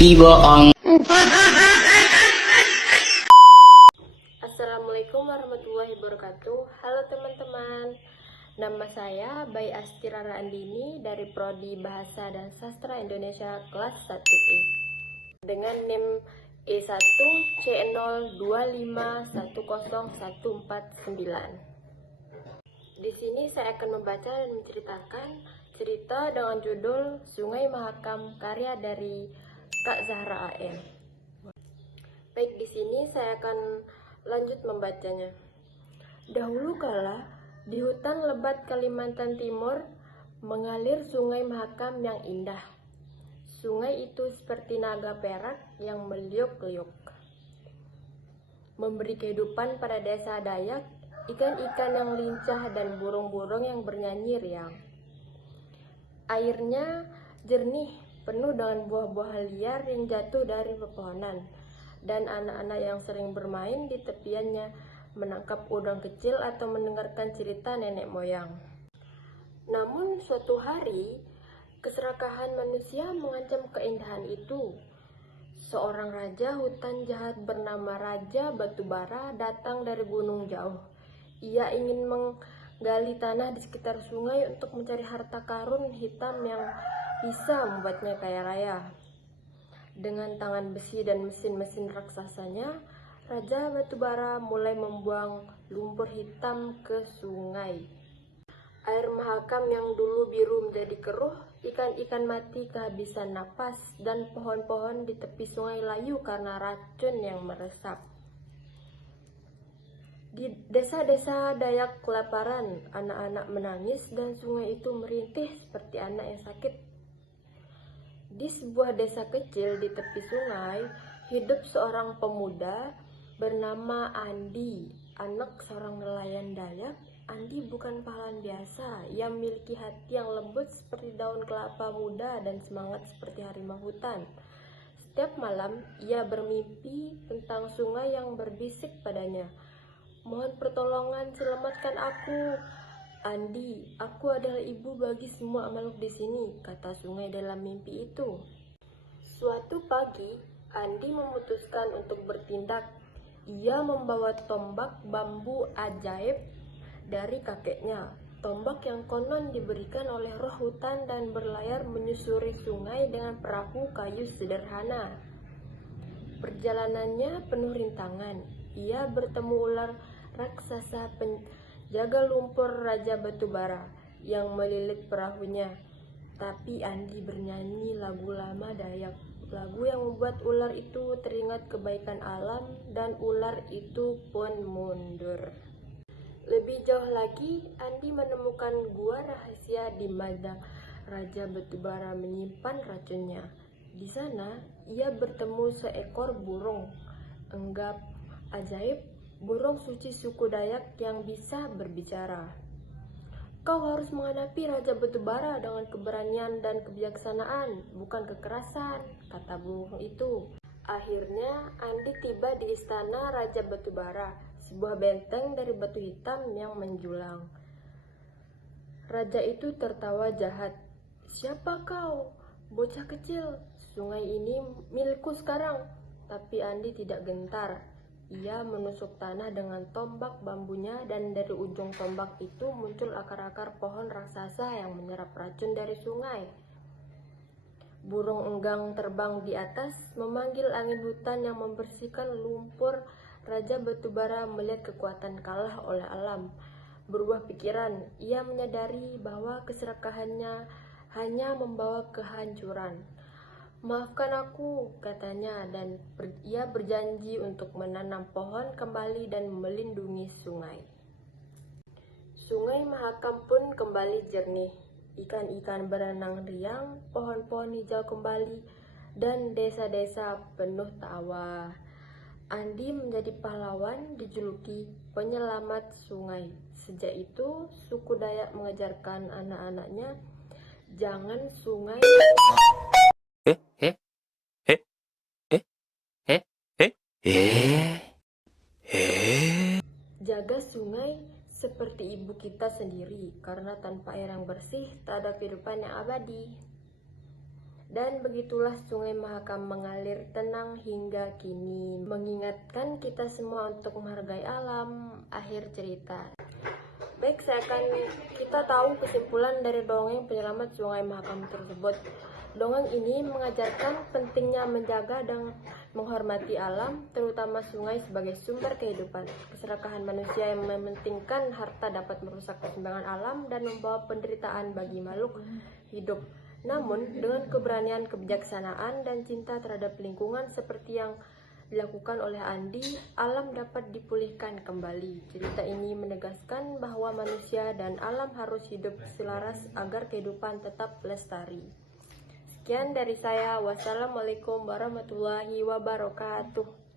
Tapi bohong. Assalamualaikum warahmatullahi wabarakatuh. Halo teman-teman, nama saya Bayi Asti Rara Andini dari Prodi Bahasa dan Sastra Indonesia kelas 1E dengan NIM E1C02510149. Di sini saya akan membaca dan menceritakan cerita dengan judul Sungai Mahakam karya dari Kak Zahra AM. Baik, di sini saya akan lanjut membacanya. Dahulu kala, di hutan lebat Kalimantan Timur, mengalir Sungai Mahakam yang indah. Sungai itu seperti naga perak yang meliuk-liuk, memberi kehidupan pada desa Dayak, ikan-ikan yang lincah dan burung-burung yang bernyanyi riang. Airnya jernih, penuh dengan buah-buah liar yang jatuh dari pepohonan, dan anak-anak yang sering bermain di tepiannya menangkap udang kecil atau mendengarkan cerita nenek moyang. Namun suatu hari, keserakahan manusia mengancam keindahan itu. Seorang raja hutan jahat bernama Raja Batubara datang dari gunung jauh. Ia ingin menggali tanah di sekitar sungai untuk mencari harta karun hitam yang bisa membuatnya kaya raya. Dengan tangan besi dan mesin-mesin raksasanya, Raja Batubara mulai membuang lumpur hitam ke sungai. Air Mahakam yang dulu biru menjadi keruh, ikan-ikan mati kehabisan napas, dan pohon-pohon di tepi sungai layu karena racun yang meresap. Di desa-desa Dayak kelaparan, anak-anak menangis dan sungai itu merintih seperti anak yang sakit. Di sebuah desa kecil di tepi sungai, hidup seorang pemuda bernama Andi, anak seorang nelayan Dayak. Andi bukan pahlawan biasa, ia memiliki hati yang lembut seperti daun kelapa muda dan semangat seperti harimau hutan. Setiap malam, ia bermimpi tentang sungai yang berbisik padanya, "Mohon pertolongan, selamatkan aku. Andi, aku adalah ibu bagi semua makhluk di sini," kata sungai dalam mimpi itu. Suatu pagi, Andi memutuskan untuk bertindak. Ia membawa tombak bambu ajaib dari kakeknya, tombak yang konon diberikan oleh roh hutan, dan berlayar menyusuri sungai dengan perahu kayu sederhana. Perjalanannya penuh rintangan. Ia bertemu ular raksasa penjaga lumpur Raja Batubara yang melilit perahunya. Tapi Andi bernyanyi lagu lama Dayak, lagu yang membuat ular itu teringat kebaikan alam, dan ular itu pun mundur. Lebih jauh lagi, Andi menemukan gua rahasia di mana Raja Batubara menyimpan racunnya. Di sana, ia bertemu seekor burung enggap ajaib, burung suci suku Dayak yang bisa berbicara. "Kau harus menghadapi Raja Batubara dengan keberanian dan kebijaksanaan, bukan kekerasan," kata burung itu. Akhirnya, Andi tiba di istana Raja Batubara, sebuah benteng dari batu hitam yang menjulang. Raja itu tertawa jahat. "Siapa kau? Bocah kecil. Sungai ini milikku sekarang." Tapi Andi tidak gentar. Ia menusuk tanah dengan tombak bambunya, dan dari ujung tombak itu muncul akar-akar pohon raksasa yang menyerap racun dari sungai. Burung enggang terbang di atas, memanggil angin hutan yang membersihkan lumpur. Raja Batubara melihat kekuatan kalah oleh alam. Berubah pikiran, ia menyadari bahwa keserakahannya hanya membawa kehancuran. "Maafkan aku," katanya, dan ia berjanji untuk menanam pohon kembali dan melindungi sungai. Sungai Mahakam pun kembali jernih. Ikan-ikan berenang riang, pohon-pohon hijau kembali, dan desa-desa penuh tawa. Andi menjadi pahlawan, dijuluki penyelamat sungai. Sejak itu, suku Dayak mengajarkan anak-anaknya, jangan sungai jaga sungai seperti ibu kita sendiri, karena tanpa air yang bersih tak ada kehidupan yang abadi. Dan begitulah Sungai Mahakam mengalir tenang hingga kini, mengingatkan kita semua untuk menghargai alam. Akhir cerita. Baik, kita tahu kesimpulan dari dongeng penyelamat Sungai Mahakam tersebut. Dongeng ini mengajarkan pentingnya menjaga dan menghormati alam, terutama sungai sebagai sumber kehidupan. Keserakahan manusia yang mementingkan harta dapat merusak keseimbangan alam dan membawa penderitaan bagi makhluk hidup. Namun, dengan keberanian, kebijaksanaan, dan cinta terhadap lingkungan seperti yang dilakukan oleh Andi, alam dapat dipulihkan kembali. Cerita ini menegaskan bahwa manusia dan alam harus hidup selaras agar kehidupan tetap lestari. Sekian dari saya. Wassalamualaikum warahmatullahi wabarakatuh.